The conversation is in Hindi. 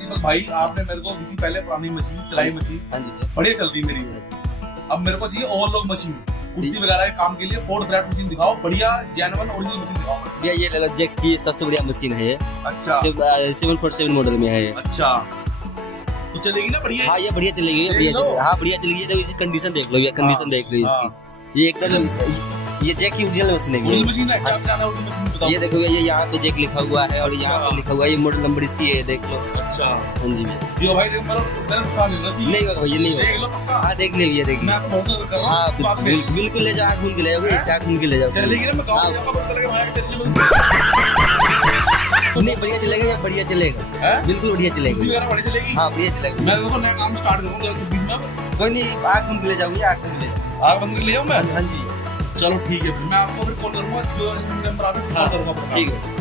दीपक भाई आपने मेरे को दी थी पहले पुरानी मशीन, सिलाई मशीन। हाँ जी बढ़िया चलती मेरी। अब मेरे को चाहिए ओवरलॉक मशीन, कुर्ती वगैरह के काम के लिए। 4 थ्रेड मशीन दिखाओ, बढ़िया जेन्युइन ओरिजिनल मशीन दिखाओ। भैया ये ले लो, जैक की सबसे बढ़िया मशीन है ये। अच्छा 747 मॉडल में है ये। अच्छा, तो चलेगी ना बढ़िया? हाँ ये बढ़िया चलेगी, ये बढ़िया चलेगी। हाँ बढ़िया चलेगी। देखो इसकी कंडीशन देख लो, ये कंडीशन देख लो इसकी। ये एकदम ये जैक की ओरिजिनल मशीन है। ओरिजिनल मशीन है। क्या क्या है ओरिजिनल मशीन बताओ। ये देखो ये यहाँ पे जैक लिखा हुआ है और यहाँ पे लिखा हुआ है, ये मॉडल नंबर इसकी है, देख लो। अच्छा हाँ जी भैया। दियो भाई, देख मेरा नुकसान नहीं होना चाहिए। नहीं होगा भैया, नहीं होगा। देख लो पक्का। हाँ देख ले भैया, देख मैं आपको बहुत कर रहा हूं। हाँ बिल्कुल ले जाओ, घूम के ले जाओ, घूम के ले जाओ। चलेगी ना? मैं गांव जाऊंगा, पता चलेगा भाई चलती नहीं बढ़िया चलेगा, बढ़िया चलेगा, बिल्कुल बढ़िया चलेगा। बढ़िया चलेगी। हाँ बढ़िया चलेगा। मैं देखो नया काम स्टार्ट करूंगा 2026 में। कोई नहीं, आग घूम के ले जाओ, आग घूम के ले जाओ। आग बंद कर ले जाऊं मैं? हाँ जी चलो ठीक है, फिर मैं आपको फिर कॉल करूंगा, जो इस नंबर आता है उस पर कॉल करूंगा। ठीक है।